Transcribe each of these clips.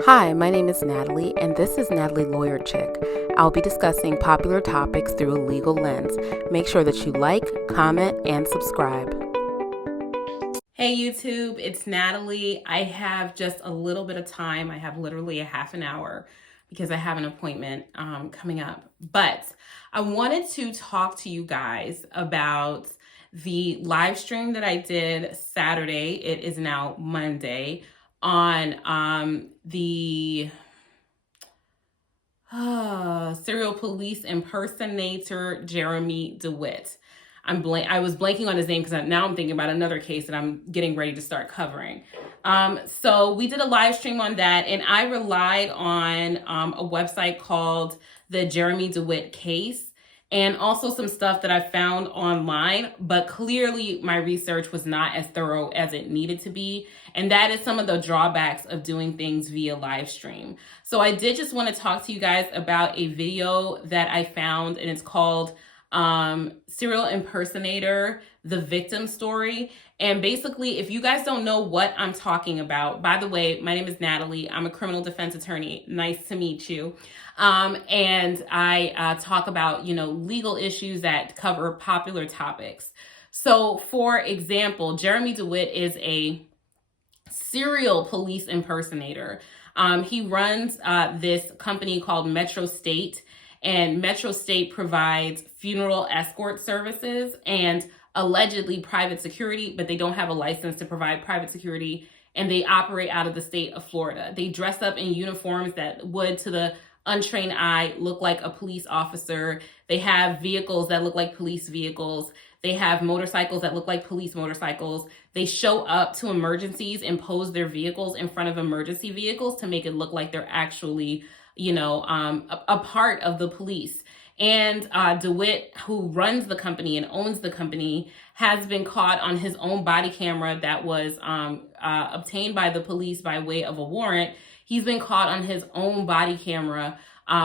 Hi, my name is Natalie, and this is Natalie Lawyer Chick. I'll be discussing popular topics through a legal lens. Make sure that you like, comment, and subscribe. Hey YouTube, it's Natalie. I have just a little bit of time. I have literally a half an hour because I have an appointment coming up. But I wanted to talk to you guys about the live stream that I did Saturday. It is now Monday on the serial police impersonator Jeremy Dewitte. I was blanking on his name because now I'm thinking about another case that I'm getting ready to start covering. So we did a live stream on that, and I relied on a website called the Jeremy Dewitte Case, and also some stuff that I found online, but clearly my research was not as thorough as it needed to be. And that is some of the drawbacks of doing things via live stream. So I did just want to talk to you guys about a video that I found, and it's called Serial Impersonator, The Victim Story. And basically, if you guys don't know what I'm talking about, by the way, my name is Natalie. I'm a criminal defense attorney. Nice to meet you. And I talk about, legal issues that cover popular topics. So for example, Jeremy Dewitte is a serial police impersonator. He runs this company called Metro State, and Metro State provides funeral escort services and allegedly private security, but they don't have a license to provide private security, and they operate out of the state of Florida. They dress up in uniforms that would, to the untrained eye, look like a police officer. They have vehicles that look like police vehicles. They have motorcycles that look like police motorcycles. They show up to emergencies and pose their vehicles in front of emergency vehicles to make it look like they're actually, a part of the police. And Dewitte, who runs the company and owns the company, has been caught on his own body camera that was obtained by the police by way of a warrant. He's been caught on his own body camera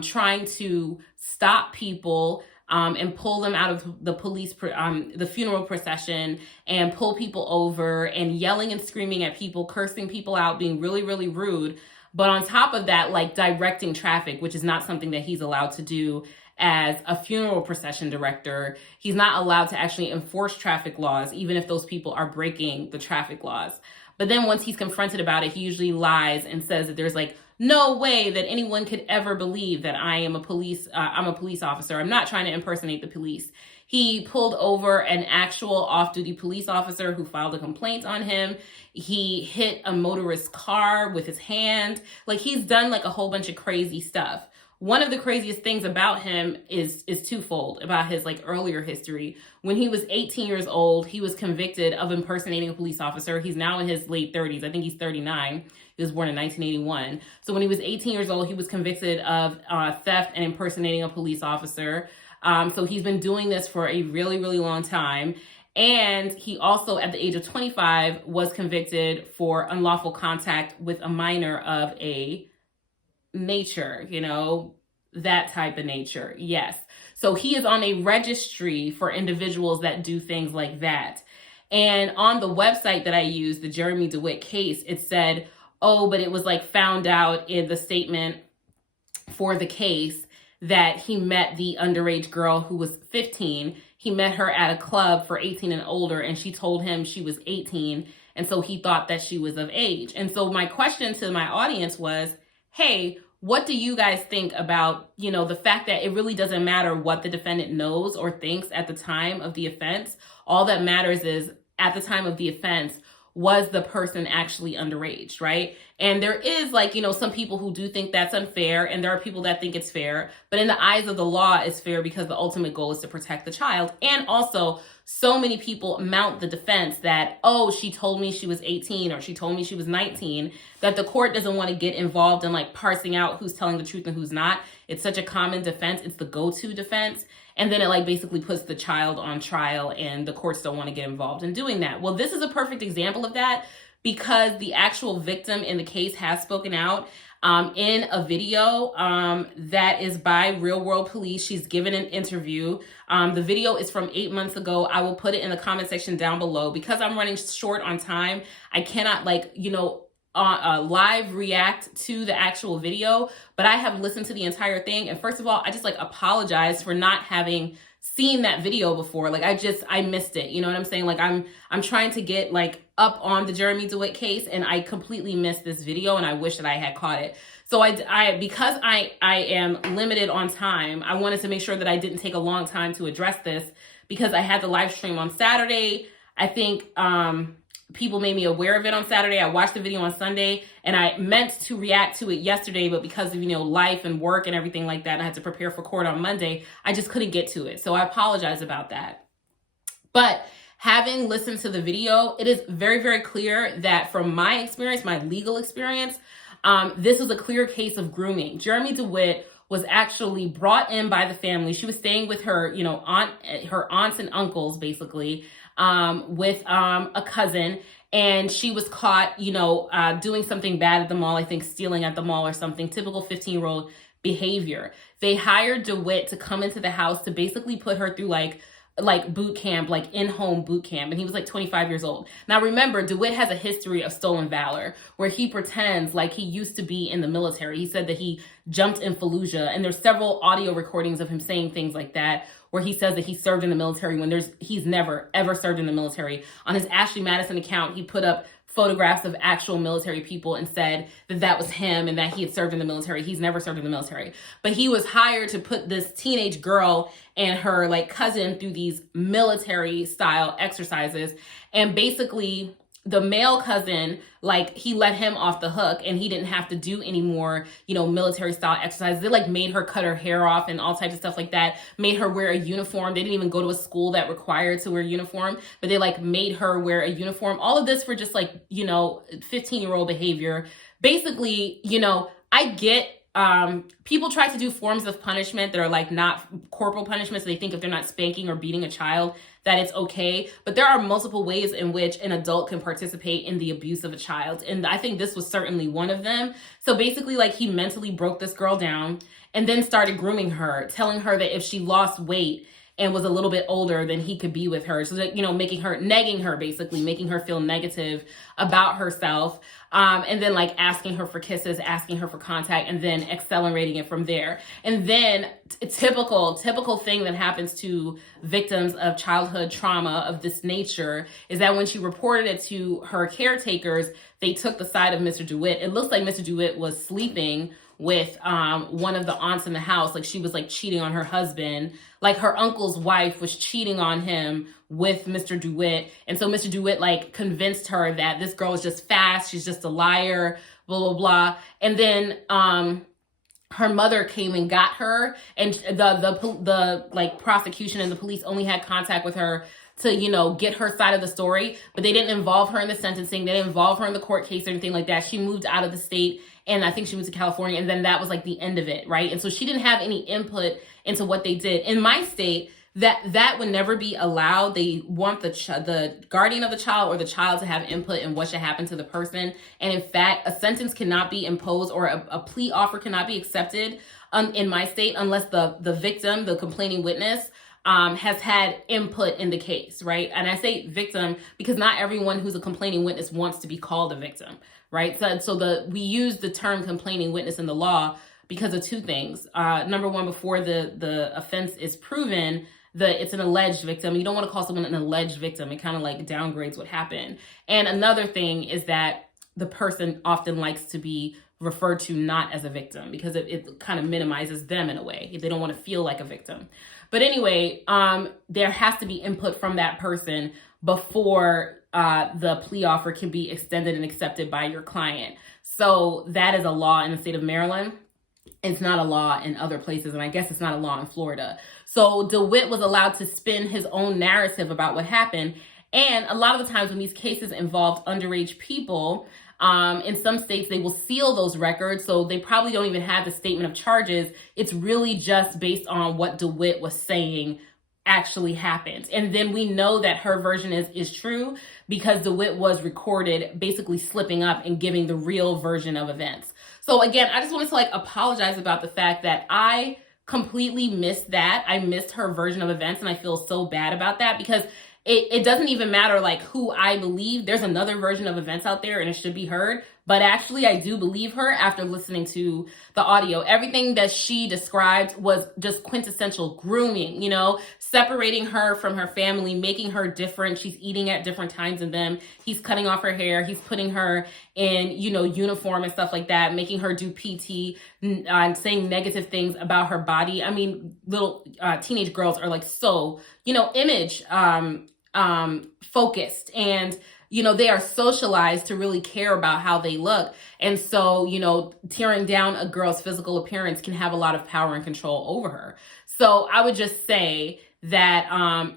trying to stop people and pull them out of the funeral procession, and pull people over and yelling and screaming at people, cursing people out, being really, really rude. But on top of that, like directing traffic, which is not something that he's allowed to do as a funeral procession director. He's not allowed to actually enforce traffic laws, even if those people are breaking the traffic laws. But then once he's confronted about it, he usually lies and says that there's no way that anyone could ever believe that I'm a police officer. I'm not trying to impersonate the police. He pulled over an actual off-duty police officer who filed a complaint on him. He hit a motorist's car with his hand. He's done a whole bunch of crazy stuff. One of the craziest things about him is twofold about his earlier history. When he was 18 years old, he was convicted of impersonating a police officer. He's now in his late 30s. I think he's 39. He was born in 1981. So when he was 18 years old, he was convicted of theft and impersonating a police officer. So he's been doing this for a really, really long time. And he also, at the age of 25, was convicted for unlawful contact with a minor of a nature, that type of nature. Yes. So he is on a registry for individuals that do things like that. And on the website that I used, the Jeremy Dewitte Case, it said, oh, but it was found out in the statement for the case that he met the underage girl who was 15. He met her at a club for 18 and older, and she told him she was 18. And so he thought that she was of age. And so my question to my audience was, hey, what do you guys think about, the fact that it really doesn't matter what the defendant knows or thinks at the time of the offense? All that matters is at the time of the offense, was the person actually underage, right? And there is some people who do think that's unfair, and there are people that think it's fair. But in the eyes of the law, it's fair because the ultimate goal is to protect the child. And also, so many people mount the defense that, oh, she told me she was 18 or she told me she was 19, that the court doesn't want to get involved in parsing out who's telling the truth and who's not. It's such a common defense. It's the go-to defense. And then it basically puts the child on trial, and the courts don't want to get involved in doing that. Well, this is a perfect example of that because the actual victim in the case has spoken out in a video that is by Real World Police. She's given an interview. The video is from 8 months ago. I will put it in the comment section down below. Because I'm running short on time, I cannot live react to the actual video, but I have listened to the entire thing. And first of all, I just like apologize for not having seen that video before. Like I missed it. You know what I'm saying? Like I'm trying to get like up on the Jeremy Dewitte case, and I completely missed this video, and I wish that I had caught it. So because I am limited on time, I wanted to make sure that I didn't take a long time to address this, because I had the live stream on Saturday. I think people made me aware of it on Saturday. I watched the video on Sunday, and I meant to react to it yesterday, but because of, life and work and everything like that, I had to prepare for court on Monday. I just couldn't get to it. So I apologize about that. But having listened to the video, it is very, very clear that from my experience, my legal experience, this was a clear case of grooming. Jeremy Dewitte was actually brought in by the family. She was staying with her, her aunts and uncles, basically, with a cousin, and she was caught, doing something bad at the mall, I think stealing at the mall or something, typical 15-year-old behavior. They hired Dewitte to come into the house to basically put her through like boot camp, like in-home boot camp. And he was like 25 years old. Now remember, Dewitte has a history of stolen valor where he pretends like he used to be in the military. He said that he jumped in Fallujah, and there's several audio recordings of him saying things like that, where he says that he served in the military when he's never ever served in the military. On his Ashley Madison account, he put up photographs of actual military people and said that that was him and that he had served in the military. He's never served in the military. But he was hired to put this teenage girl and her cousin through these military style exercises. And basically the male cousin, he let him off the hook, and he didn't have to do any more, military style exercises. They made her cut her hair off and all types of stuff like that, made her wear a uniform. They didn't even go to a school that required to wear a uniform, but they made her wear a uniform. All of this for just 15-year-old behavior. Basically, I get people try to do forms of punishment that are not corporal punishment. So they think if they're not spanking or beating a child, that it's okay. But there are multiple ways in which an adult can participate in the abuse of a child. And I think this was certainly one of them. So basically, he mentally broke this girl down and then started grooming her, telling her that if she lost weight and was a little bit older, then he could be with her. So that, negging her, basically making her feel negative about herself. And then asking her for kisses, asking her for contact, and then accelerating it from there. And then typical thing that happens to victims of childhood trauma of this nature is that when she reported it to her caretakers, they took the side of Mr. Dewitte. It looks like Mr. Dewitte was sleeping with one of the aunts in the house. She was cheating on her husband. Her uncle's wife was cheating on him with Mr. Dewitte. And so Mr. Dewitte convinced her that this girl is just fast, she's just a liar, blah, blah, blah. And then her mother came and got her, and the prosecution and the police only had contact with her to, get her side of the story, but they didn't involve her in the sentencing. They didn't involve her in the court case or anything like that. She moved out of the state, and I think she moved to California, and then that was the end of it, right? And so she didn't have any input into what they did. In my state, that would never be allowed. They want the guardian of the child or the child to have input in what should happen to the person. And in fact, a sentence cannot be imposed, or a plea offer cannot be accepted in my state unless the victim, the complaining witness, has had input in the case, right? And I say victim because not everyone who's a complaining witness wants to be called a victim, right? So we use the term complaining witness in the law because of two things. Number one, before the offense is proven, it's an alleged victim. You don't want to call someone an alleged victim. It kind of downgrades what happened. And another thing is that the person often likes to be referred to not as a victim because it kind of minimizes them in a way. They don't want to feel like a victim. But anyway, there has to be input from that person before the plea offer can be extended and accepted by your client. So that is a law in the state of Maryland. It's not a law in other places, and I guess it's not a law in Florida. So Dewitte was allowed to spin his own narrative about what happened. And a lot of the times when these cases involved underage people, in some states, they will seal those records. So they probably don't even have the statement of charges. It's really just based on what Dewitte was saying actually happened. And then we know that her version is true because Dewitte was recorded basically slipping up and giving the real version of events. So again, I just wanted to apologize about the fact that I completely missed that. I missed her version of events, and I feel so bad about that because it doesn't even matter who I believe. There's another version of events out there and it should be heard, But actually, I do believe her after listening to the audio. Everything that she described was just quintessential grooming, separating her from her family, making her different. She's eating at different times than them. He's cutting off her hair. He's putting her in, uniform and stuff like that, making her do PT, and saying negative things about her body. I mean, little teenage girls are like so, image focused, and they are socialized to really care about how they look. And so, tearing down a girl's physical appearance can have a lot of power and control over her. So I would just say that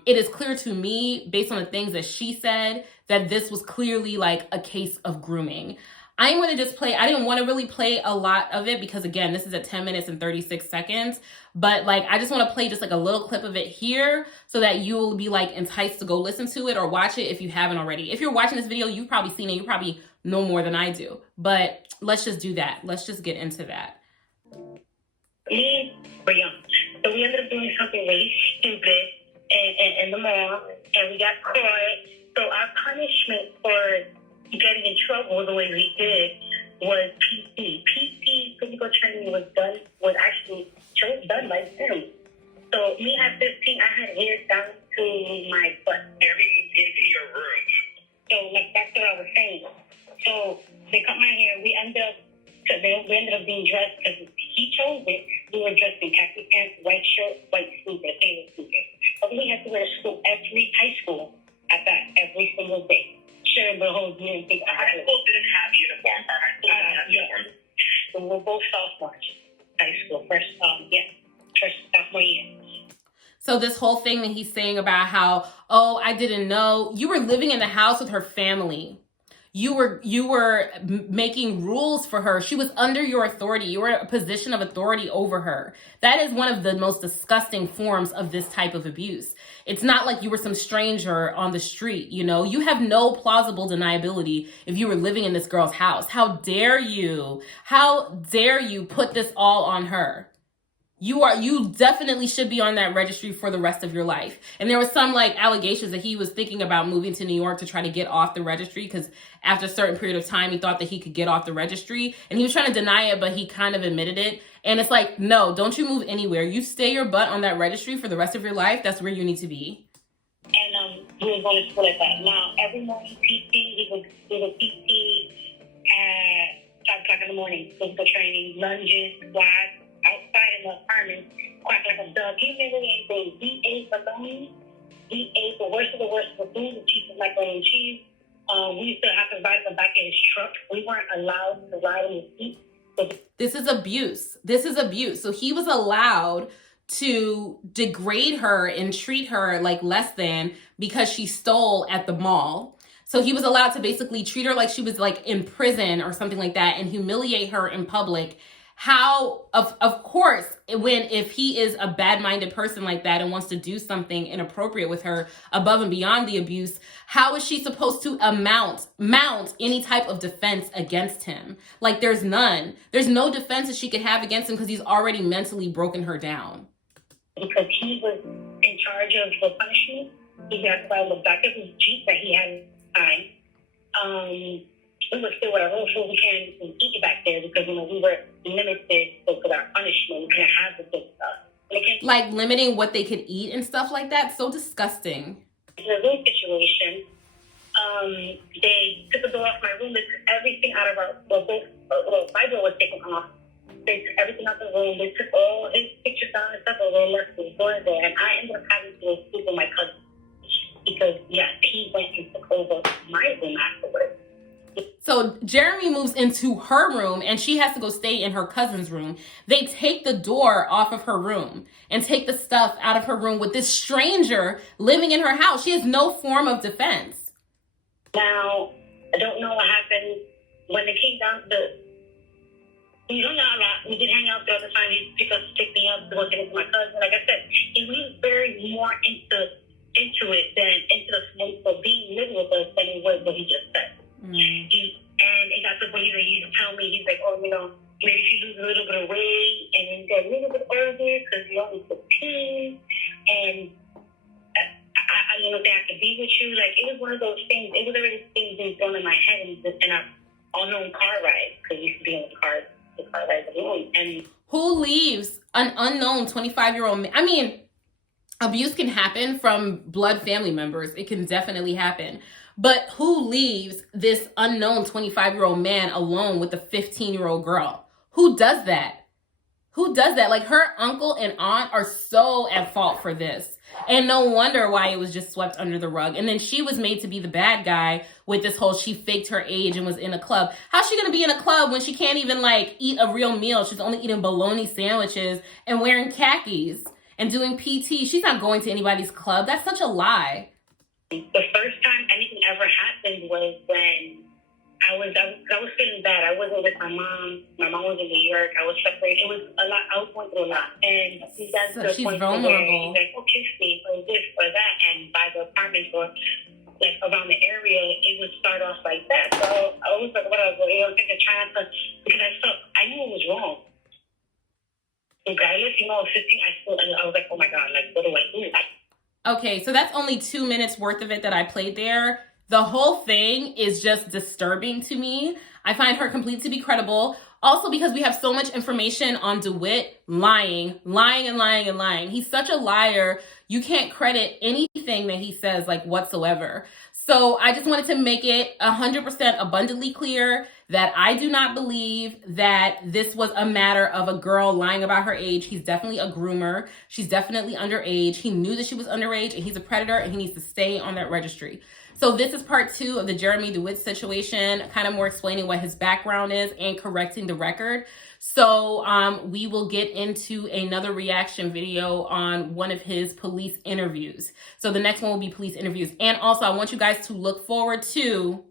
it is clear to me, based on the things that she said, that this was clearly like a case of grooming. I'm going to just play, I didn't want to really play a lot of it because, again, this is at 10 minutes and 36 seconds. But I just want to play just like a little clip of it here so that you will be enticed to go listen to it or watch it if you haven't already. If you're watching this video, you've probably seen it. You probably know more than I do. But let's just do that. Let's just get into that. Me, we're young. So we ended up doing something really stupid in the mall, and we got caught. So our punishment for getting in trouble the way we did was PT. PT, physical training, was actually done by him. So me at 15, I had hair down to my butt. Everything into your room. So that's what I was saying. So they cut my hair. We ended up being dressed because he chose it. We were dressed in khaki pants, white shirt, white sneakers, tailor sneakers. But we had to wear to school high school at that every single day. Sure, the whole year. Our high school didn't have uniform. Our high school didn't have uniform. So we were both sophomores, high school, first sophomore year. So this whole thing that he's saying about how, I didn't know, you were living in the house with her family. You were making rules for her. She was under your authority. You were in a position of authority over her. That is one of the most disgusting forms of this type of abuse. It's not like you were some stranger on the street, You have no plausible deniability if you were living in this girl's house. How dare you? How dare you put this all on her? You definitely should be on that registry for the rest of your life. And there was some allegations that he was thinking about moving to New York to try to get off the registry because after a certain period of time, he thought that he could get off the registry, and he was trying to deny it, but he kind of admitted it. And it's no, don't you move anywhere. You stay your butt on that registry for the rest of your life. That's where you need to be. And we were going to school at that. Now, every morning PT, he would do the PT at 5 o'clock in the morning, physical training, lunges, squats, outside in the apartment, quack like a dog. He never ate anything. He ate bologna. He ate the worst of the food, the cheapest macaroni and cheese. We used to have to ride in the back of his truck. We weren't allowed to ride in his seat. This is abuse. This is abuse. So he was allowed to degrade her and treat her like less than because she stole at the mall. So he was allowed to basically treat her like she was in prison or something like that and humiliate her in public. How, of course, if he is a bad-minded person like that and wants to do something inappropriate with her above and beyond the abuse, how is she supposed to mount any type of defense against him? There's none. There's no defense that she could have against him because he's already mentally broken her down. Because he was in charge of the punishment. He had to file the back of his Jeep that he had at the time. We would stay with our own food. We can't eat it back there because, we were limited with our punishment. We couldn't have the good stuff. Limiting what they could eat and stuff like that. So disgusting. In a room situation, they took the door off my room. They took everything out of my door was taken off. They took everything out of the room. They took all his pictures down and stuff, and they left his door there. And I ended up having to sleep with my cousin because, he went and took over my room afterwards. So Jeremy moves into her room and she has to go stay in her cousin's room. They take the door off of her room and take the stuff out of her room with this stranger living in her house. She has no form of defense. Now, I don't know what happened when they came down we hung out a lot. We did hang out the other time. He'd pick me up to go get into my cousin. Like I said, he was very more into it than into the smoke for being living with us than he was what he just said. Mm. And it got to the point he used to tell me, he's like, maybe if you lose a little bit of weight and you get a little bit earlier because you're only 15 and they have to be with you. It was one of those things. It was already things being thrown in my head and unknown car ride, because we used to be on the car ride alone. And who leaves an unknown 25-year-old man? I mean, abuse can happen from blood family members. It can definitely happen. But who leaves this unknown 25-year-old man alone with a 15-year-old girl? Who does that? Who does that? Like, her uncle and aunt are so at fault for this. And no wonder why it was just swept under the rug. And then she was made to be the bad guy with this whole, she faked her age and was in a club. How's she going to be in a club when she can't even, like, eat a real meal? She's only eating bologna sandwiches and wearing khakis and doing PT. She's not going to anybody's club. That's such a lie. the first time anything ever happened was when I was feeling bad. I wasn't with my mom. My mom was in New York. I was separated. It was a lot. I was going through a lot. And that's So the she's point vulnerable. where he's like, oh, kiss me, or this, or that. And by the apartment or like around the area, it would start off like that. So I was like, whatever. I was thinking, trying to, because I knew it was wrong. Regardless, 15, I was like, oh my God, like, what do I do? Okay, so that's only 2 minutes worth of it that I played there. The whole thing is just disturbing to me. I find her completely to be credible. Also, because we have so much information on Dewitte lying. He's such a liar. You can't credit anything that he says, like, whatsoever. So I just wanted to make it 100% abundantly clear that I do not believe that this was a matter of a girl lying about her age. He's definitely a groomer. She's definitely underage. He knew that she was underage, and he's a predator, and he needs to stay on that registry. So this is part 2 of the Jeremy Dewitte situation, kind of more explaining what his background is and correcting the record. So we will get into another reaction video on one of his police interviews. So the next one will be police interviews. And also, I want you guys to look forward to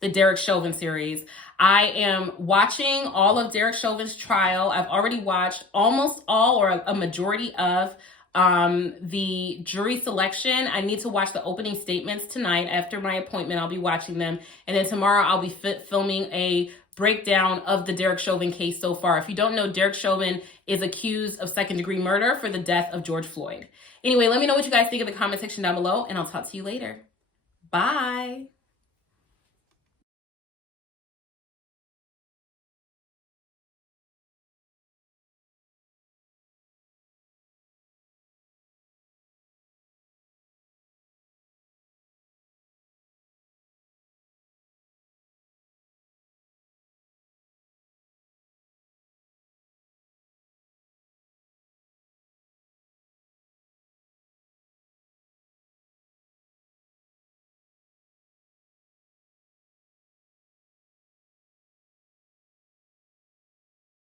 the Derek Chauvin series. I am watching all of Derek Chauvin's trial. I've already watched almost all or a majority of the jury selection. I need to watch the opening statements tonight. After my appointment, I'll be watching them. And then tomorrow I'll be filming a breakdown of the Derek Chauvin case so far. If you don't know, Derek Chauvin is accused of second-degree murder for the death of George Floyd. Anyway, let me know what you guys think in the comment section down below, and I'll talk to you later. Bye.